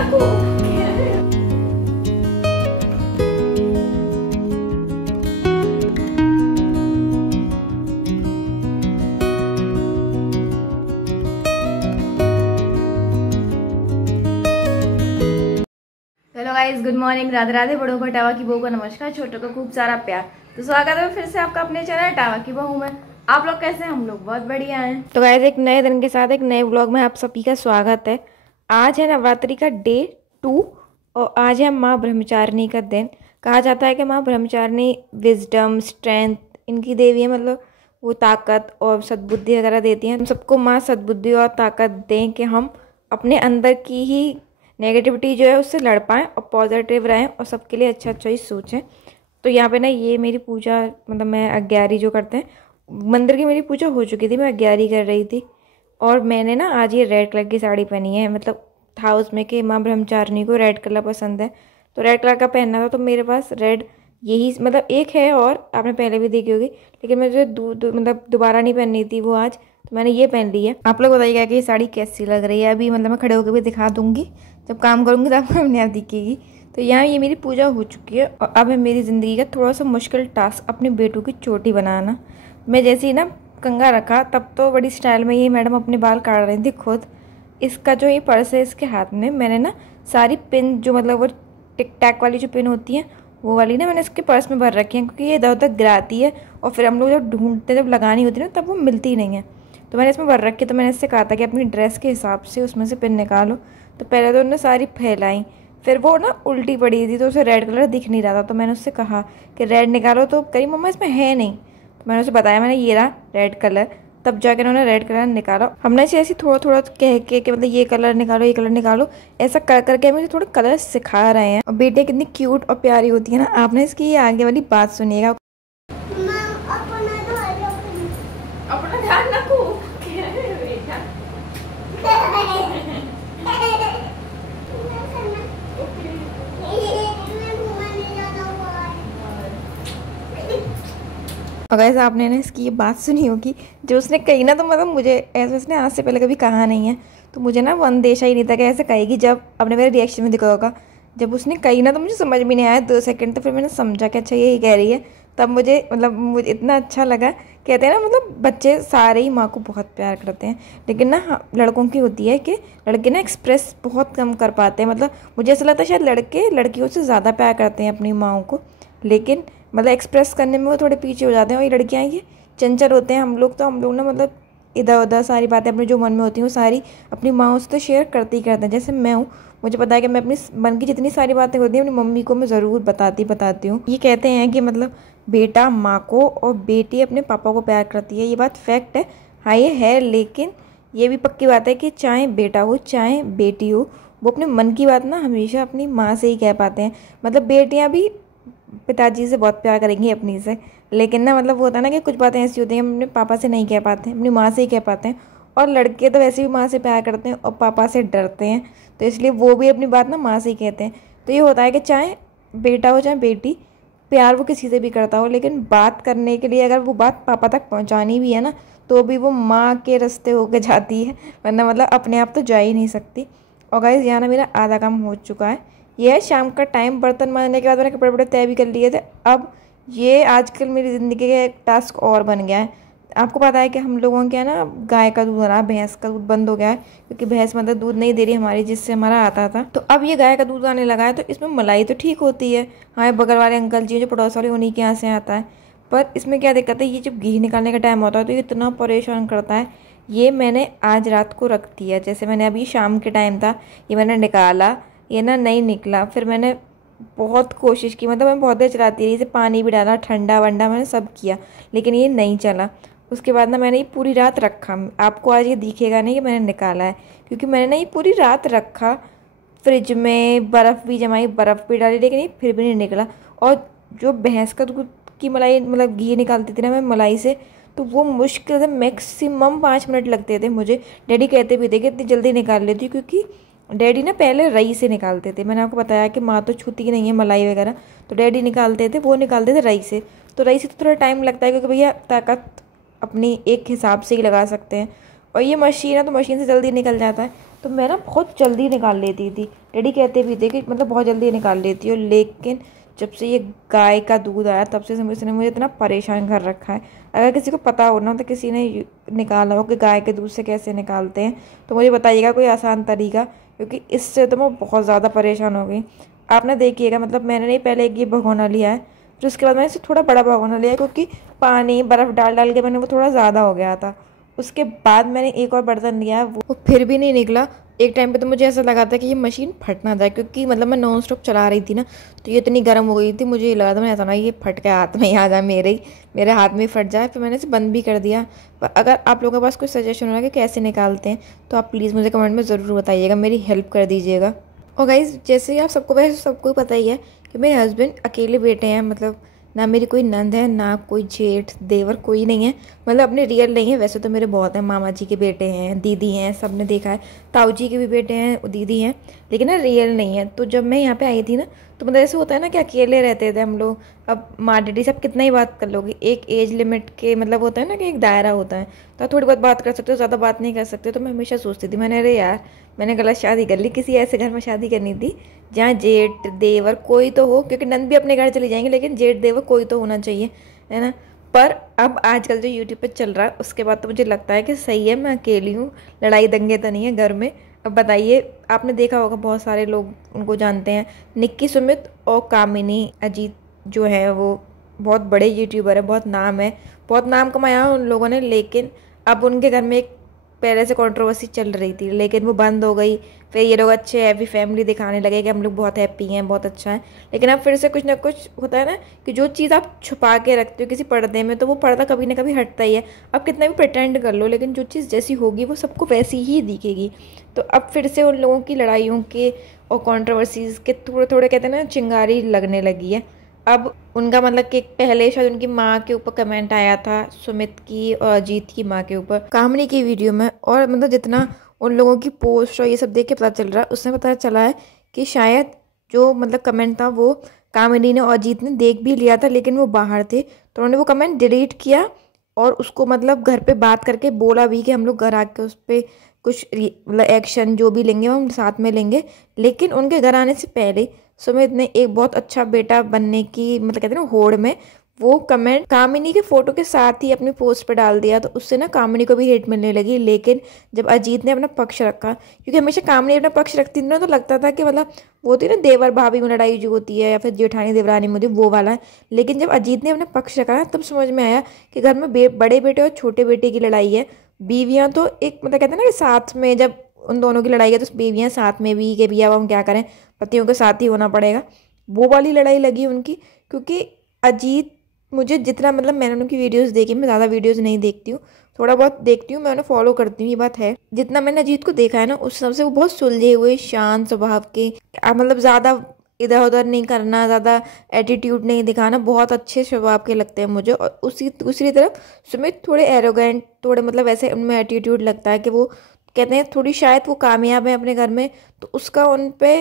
Hello guys, good morning. Radhe Radhe. बड़ों को tower की बहू का नमस्कार, छोटों को खूब सारा प्यार। तो स्वागत है फिर से आपका अपने चैनल टावा की बहू में। आप लोग कैसे हैं? हम लोग बहुत बढ़िया हैं। तो गाइस, एक नए दिन के साथ एक नए व्लॉग में आप सभी का स्वागत है। आज है नवरात्रि का डे 2 और आज है माँ ब्रह्मचारिणी का दिन। कहा जाता है कि माँ ब्रह्मचारिणी विजडम, स्ट्रेंथ इनकी देवी है, मतलब वो ताकत और सद्बुद्धि वगैरह देती हैं। हम सबको माँ सद्बुद्धि और ताकत दें कि हम अपने अंदर की ही नेगेटिविटी जो है उससे लड़ पाएँ और पॉजिटिव रहें और सबके लिए अच्छा अच्छा ही सोचें। तो यहाँ पे ना ये मेरी पूजा, मतलब मैं अग्यारी जो करते हैं मंदिर की, मेरी पूजा हो चुकी थी, मैं अग्यारी कर रही थी और मैंने ना आज ये रेड कलर की साड़ी पहनी है। मतलब था उसमें कि माँ ब्रह्मचारिणी को रेड कलर पसंद है तो रेड कलर का पहनना था। तो मेरे पास रेड यही मतलब एक है और आपने पहले भी देखी होगी, लेकिन मुझे मतलब दोबारा नहीं पहननी थी वो आज, तो मैंने ये पहन ली है। आप लोग बताइएगा कि ये साड़ी कैसी लग रही है। अभी मतलब मैं खड़े होकर भी दिखा दूंगी, जब काम करूंगी तो आपको अपने आप दिखेगी। तो यहाँ ये मेरी पूजा हो चुकी है और अब है मेरी ज़िंदगी का थोड़ा सा मुश्किल टास्क, अपने बेटों की चोटी बनाना। मैं जैसे ही ना कंघा रखा तब तो बड़ी स्टाइल में ये मैडम अपने बाल काट रही थी खुद। इसका जो ये पर्स है इसके हाथ में, मैंने ना सारी पिन जो मतलब वो टिक टैक वाली जो पिन होती है वो वाली ना मैंने इसके पर्स में भर रखी है, क्योंकि ये इधर उधर गिराती है और फिर हम लोग जब ढूंढते जब लगानी होती है ना तब वो मिलती नहीं है। तो मैंने इसमें भर रखी। तो मैंने इससे कहा था कि अपनी ड्रेस के हिसाब से उसमें से पिन निकालो। तो पहले तो उन्होंने सारी फैलाई, फिर वो ना उल्टी पड़ी थी तो उसे रेड कलर दिख नहीं रहा था। तो मैंने उससे कहा कि रेड निकालो, तो कही मम्मा इसमें है नहीं। तो मैंने उसे बताया, मैंने ये रहा रेड कलर। तब जाकर उन्होंने रेड कलर निकाला। हमने इसे ऐसे थोड़ा थोड़ा कह के मतलब ये कलर निकालो, ये कलर निकालो, ऐसा कर करके मुझे थोड़े कलर सिखा रहे हैं। और बेटे कितनी क्यूट और प्यारी होती है ना। आपने इसकी ये आगे वाली बात सुनिएगा। अपना ध्यान रखो। अगर ऐसा आपने ना इसकी ये बात सुनी होगी जो उसने कही ना, तो मतलब मुझे ऐसे उसने आज से पहले कभी कहा नहीं है, तो मुझे ना वो अंदेशा ही नहीं था कि ऐसे कहेगी। जब आपने मेरे रिएक्शन में देखा होगा, जब उसने कही ना तो मुझे समझ में नहीं आया 2 सेकंड, तो फिर मैंने समझा कि अच्छा यही कह रही है। तब मुझे मतलब मुझे इतना अच्छा लगा। कहते हैं ना मतलब बच्चे सारे ही माँ को बहुत प्यार करते हैं, लेकिन ना लड़कों की होती है कि लड़के ना एक्सप्रेस बहुत कम कर पाते हैं। मतलब मुझे ऐसा लगता है शायद लड़के लड़कियों से ज़्यादा प्यार करते हैं अपनी माँओं को, लेकिन मतलब एक्सप्रेस करने में वो थोड़े पीछे हो जाते हैं। और ये लड़कियाँ ये चंचल होते हैं। हम लोग ना मतलब इधर उधर सारी बातें अपने जो मन में होती हैं वो सारी अपनी माँ से तो शेयर करते ही करते हैं। जैसे मैं हूँ, मुझे पता है कि मैं अपनी मन की जितनी सारी बातें होती हैं अपनी मम्मी को मैं ज़रूर बताती हूँ। ये कहते हैं कि मतलब बेटा माँ को और बेटी अपने पापा को प्यार करती है। ये बात फैक्ट है, हाँ ये है। लेकिन ये भी पक्की बात है कि चाहे बेटा हो चाहे बेटी हो, वो अपने मन की बात ना हमेशा अपनी माँ से ही कह पाते हैं। मतलब बेटियाँ भी पिताजी से बहुत प्यार करेंगी अपनी से, लेकिन ना मतलब वो होता है ना कि कुछ बातें ऐसी होती हैं हम अपने पापा से नहीं कह पाते हैं, अपनी माँ से ही कह पाते हैं। और लड़के तो वैसे भी माँ से प्यार करते हैं और पापा से डरते हैं, तो इसलिए वो भी अपनी बात ना माँ से ही कहते हैं। तो ये होता है कि चाहे बेटा हो चाहे बेटी, प्यार वो किसी से भी करता हो, लेकिन बात करने के लिए अगर वो बात पापा तक पहुँचानी भी है ना, तो भी वो माँ के रास्ते होकर जाती है, वरना मतलब अपने आप तो जा ही नहीं सकती। और गाइस यहाँ ना मेरा आधा काम हो चुका है। ये है शाम का टाइम। बर्तन मांजने के बाद मैंने कपड़े तय भी कर लिए थे। अब ये आजकल मेरी ज़िंदगी का एक टास्क और बन गया है। आपको पता है कि हम लोगों के ना गाय का दूध आ रहा, भैंस का दूध बंद हो गया है, क्योंकि भैंस मतलब दूध नहीं दे रही हमारी, जिससे हमारा आता था। तो अब ये गाय का दूध आने लगा है, तो इसमें मलाई तो ठीक होती है, हमारे बगल वाले अंकल जी जो पड़ोस वाले उन्हीं के यहाँ से आता है। पर इसमें क्या दिक्कत है, ये जब घी निकालने का टाइम होता है तो ये इतना परेशान करता है। ये मैंने आज रात को रख दिया, जैसे मैंने अभी शाम के टाइम था ये मैंने निकाला, ये ना नहीं निकला। फिर मैंने बहुत कोशिश की, मतलब मैं बहुत देर चलाती रही, इसे पानी भी डाला, ठंडा वंडा मैंने सब किया, लेकिन ये नहीं चला। उसके बाद ना मैंने ये पूरी रात रखा। आपको आज ये दिखेगा नहीं कि मैंने निकाला है, क्योंकि मैंने ना ये पूरी रात रखा, फ्रिज में बर्फ़ भी जमाई, बर्फ़ भी डाली, लेकिन ये फिर भी नहीं निकला। और जो भैंस का दूध की मलाई मतलब घी निकालती थी ना मैं मलाई से, तो वो मुश्किल से मैक्सिमम 5 मिनट लगते थे मुझे। डैडी कहते भी थे कि इतनी जल्दी निकाल लेती, क्योंकि डैडी ना पहले रई से निकालते थे। मैंने आपको बताया कि माँ तो छूती ही नहीं है मलाई वगैरह, तो डैडी निकालते थे, वो निकालते थे रई से। तो रई से तो थोड़ा टाइम लगता है, क्योंकि भैया ताकत अपनी एक हिसाब से ही लगा सकते हैं। और ये मशीन है तो मशीन से जल्दी निकल जाता है, तो मैं ना बहुत जल्दी निकाल लेती थी। डैडी कहते भी थे कि मतलब बहुत जल्दी निकाल लेती हो, लेकिन जब से ये गाय का दूध आया तब से इसने मुझे इतना परेशान कर रखा है। अगर किसी को पता हो ना, तो किसी ने निकाला हो कि गाय के दूध से कैसे निकालते हैं, तो मुझे बताइएगा कोई आसान तरीका, क्योंकि इससे तो मैं बहुत ज़्यादा परेशान हो गई। आपने देखिएगा, मतलब मैंने नहीं पहले एक ये भगोना लिया है, फिर उसके बाद मैंने इसे थोड़ा बड़ा भगोना लिया है, क्योंकि पानी बर्फ़ डाल डाल के मैंने वो थोड़ा ज़्यादा हो गया था। उसके बाद मैंने एक और बर्तन लिया है, वो फिर भी नहीं निकला। एक टाइम पे तो मुझे ऐसा लगा था कि ये मशीन फट ना जाए, क्योंकि मतलब मैं नॉन स्टॉप चला रही थी ना, तो ये इतनी गर्म हो गई थी, मुझे ये लगा था मैं ऐसा ना ये फट के हाथ में ही आ जाए, मेरे हाथ में ही फट जाए। फिर मैंने इसे बंद भी कर दिया। पर अगर आप लोगों के पास कोई सजेशन हो रहा है कि कैसे निकालते हैं, तो आप प्लीज़ मुझे कमेंट में ज़रूर बताइएगा, मेरी हेल्प कर दीजिएगा। और गाइज़, जैसे ही आप सबको वैसे सबको पता ही है कि मेरे हस्बैंड अकेले बेटे हैं, मतलब ना मेरी कोई नंद है, ना कोई जेठ देवर, कोई नहीं है। मतलब अपने रियल नहीं है, वैसे तो मेरे बहुत हैं, मामा जी के बेटे हैं, दीदी हैं, सब ने देखा है, ताऊ जी के भी बेटे हैं, दीदी हैं, लेकिन ना रियल नहीं है। तो जब मैं यहाँ पे आई थी ना, तो मतलब ऐसे होता है ना कि अकेले रहते थे हम लोग। अब माँ डैडी सब कितना ही बात कर लोगे, एक एज लिमिट के मतलब होता है ना कि एक दायरा होता है, तो आप थोड़ी बहुत बात कर सकते हो, ज़्यादा बात नहीं कर सकते। तो मैं हमेशा सोचती थी, मैंने अरे यार मैंने गलत शादी कर ली, किसी ऐसे घर में शादी करनी थी जहाँ जेठ देवर कोई तो हो, क्योंकि नंद भी अपने घर चले जाएंगे, लेकिन जेठ देवर कोई तो होना चाहिए, है ना। पर अब आजकल जो यूट्यूब पे चल रहा है, उसके बाद तो मुझे लगता है कि सही है, मैं अकेली हूँ, लड़ाई दंगे तो नहीं है घर में। अब बताइए, आपने देखा होगा बहुत सारे लोग उनको जानते हैं, निक्की सुमित और कामिनी अजीत जो है, वो बहुत बड़े यूट्यूबर है, बहुत नाम है, बहुत नाम कमाया उन लोगों ने। लेकिन अब उनके घर में एक पहले से कंट्रोवर्सी चल रही थी, लेकिन वो बंद हो गई। फिर ये लोग अच्छे हैप्पी फैमिली दिखाने लगे कि हम लोग बहुत हैप्पी हैं, बहुत अच्छा है। लेकिन अब फिर से कुछ ना कुछ होता है ना कि जो चीज़ आप छुपा के रखते हो किसी पर्दे में, तो वो पर्दा कभी ना कभी हटता ही है। अब कितना भी प्रिटेंड कर लो, लेकिन जो चीज़ जैसी होगी वो सबको वैसी ही दिखेगी। तो अब फिर से उन लोगों की लड़ाइयों के और कॉन्ट्रोवर्सीज़ के थोड़े थोड़े कहते हैं ना चिंगारी लगने लगी है। अब उनका मतलब कि पहले शायद उनकी माँ के ऊपर कमेंट आया था, सुमित की और अजीत की माँ के ऊपर कामनी की वीडियो में, और मतलब जितना उन लोगों की पोस्ट और ये सब देख के पता चल रहा है, उसमें पता चला है कि शायद जो मतलब कमेंट था वो कामिनी ने और अजीत ने देख भी लिया था, लेकिन वो बाहर थे, तो उन्होंने वो कमेंट डिलीट किया और उसको मतलब घर पे बात करके बोला भी कि हम लोग घर आके उस पर कुछ मतलब एक्शन जो भी लेंगे वो हम साथ में लेंगे। लेकिन उनके घर आने से पहले सुमित ने एक बहुत अच्छा बेटा बनने की मतलब कहते हैं ना होड़ में वो कमेंट कामिनी के फोटो के साथ ही अपनी पोस्ट पे डाल दिया, तो उससे ना कामिनी को भी हेट मिलने लगी। लेकिन जब अजीत ने अपना पक्ष रखा, क्योंकि हमेशा कामिनी अपना पक्ष रखती थी ना, तो लगता था कि मतलब वो होती है ना देवर भाभी में लड़ाई जो होती है, या फिर जेठानी देवरानी में होती है, वो वाला है। लेकिन जब अजीत ने अपना पक्ष रखा, तब समझ में आया कि घर में बड़े बेटे और छोटे बेटे की लड़ाई है। बीवियाँ तो एक मतलब कहते हैं ना कि साथ में जब उन दोनों की लड़ाई है, तो बीवियाँ साथ में भी कि भैया अब हम क्या करें, पतियों के साथ ही होना पड़ेगा, वो वाली लड़ाई लगी उनकी। क्योंकि अजीत मुझे जितना मतलब मैंने उनकी वीडियोस देखी, मैं ज़्यादा वीडियोस नहीं देखती हूँ, थोड़ा बहुत देखती हूँ, मैं उन्हें फॉलो करती हूँ, ये बात है। जितना मैंने अजीत को देखा है ना, उस हिसाब से वो बहुत सुलझे हुए शांत स्वभाव के, मतलब ज़्यादा इधर उधर नहीं करना, ज़्यादा एटीट्यूड नहीं दिखाना, बहुत अच्छे स्वभाव के लगते हैं मुझे। और उसी दूसरी तरफ सुमित थोड़े एरोगेंट, थोड़े मतलब ऐसे उनमें एटीट्यूड लगता है कि वो कहते हैं थोड़ी शायद वो कामयाब है अपने घर में, तो उसका उन पे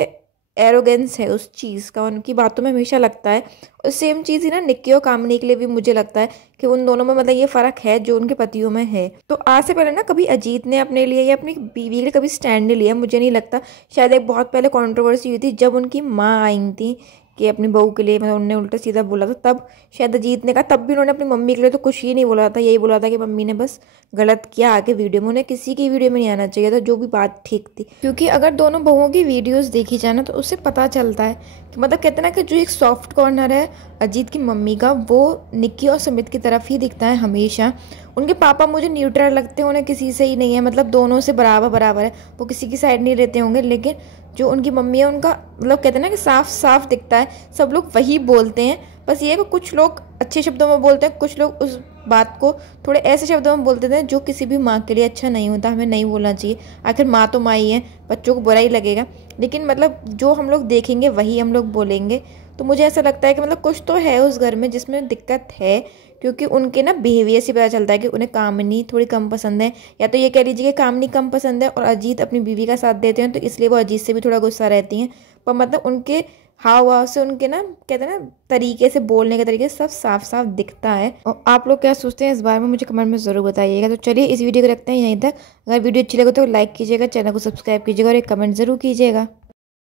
एरोगेंस है उस चीज़ का, उनकी बातों में हमेशा लगता है। और सेम चीज़ ही ना निक्की और कामनी के लिए भी मुझे लगता है कि उन दोनों में मतलब ये फ़र्क है जो उनके पतियों में है। तो आज से पहले ना कभी अजीत ने अपने लिए या अपनी बीवी के लिए कभी स्टैंड नहीं लिया, मुझे नहीं लगता। शायद एक बहुत पहले कंट्रोवर्सी हुई थी जब उनकी माँ आई थी कि अपनी बहू के लिए मतलब उन्होंने उल्टा सीधा बोला था, तब शायद अजीत ने कहा, तब भी उन्होंने अपनी मम्मी के लिए तो कुछ ही नहीं बोला था, यही बोला था कि मम्मी ने बस गलत किया आगे वीडियो में, उन्हें किसी की वीडियो में नहीं आना चाहिए था, जो भी बात ठीक थी। क्योंकि अगर दोनों बहुओं की वीडियोस देखी जाए ना, तो उससे पता चलता है कि मतलब कहते हैं ना कि जो एक सॉफ्ट कॉर्नर है अजीत की मम्मी का, वो निक्की और सुमित की तरफ ही दिखता है हमेशा। उनके पापा मुझे न्यूट्रल लगते हैं, उन्हें किसी से ही नहीं है, मतलब दोनों से बराबर बराबर है, वो किसी की साइड नहीं रहते होंगे। लेकिन जो उनकी मम्मी है उनका मतलब कहते हैं ना कि साफ साफ दिखता है, सब लोग वही बोलते हैं। बस ये है कि कुछ लोग अच्छे शब्दों में बोलते हैं, कुछ लोग उस बात को थोड़े ऐसे शब्दों में बोलते थे जो किसी भी माँ के लिए अच्छा नहीं होता, हमें नहीं बोलना चाहिए। आखिर माँ तो माँ ही है, बच्चों को बुरा ही लगेगा, लेकिन मतलब जो हम लोग देखेंगे वही हम लोग बोलेंगे। तो मुझे ऐसा लगता है कि मतलब कुछ तो है उस घर में जिसमें दिक्कत है, क्योंकि उनके ना बिहेवियर से पता चलता है कि उन्हें कामिनी थोड़ी कम पसंद है, या तो ये कह लीजिए कि कामिनी कम पसंद है और अजीत अपनी बीवी का साथ देते हैं, तो इसलिए वो अजीत से भी थोड़ा गुस्सा रहती हैं। पर मतलब उनके हाव भाव से, उनके ना कहते हैं ना तरीके से, बोलने के तरीके से सब साफ साफ दिखता है। और आप लोग क्या सोचते हैं इस बारे में मुझे कमेंट में ज़रूर बताइएगा। तो चलिए इस वीडियो को रखते हैं यहीं तक। अगर वीडियो अच्छी लगे तो लाइक कीजिएगा, चैनल को सब्सक्राइब कीजिएगा और एक कमेंट ज़रूर कीजिएगा।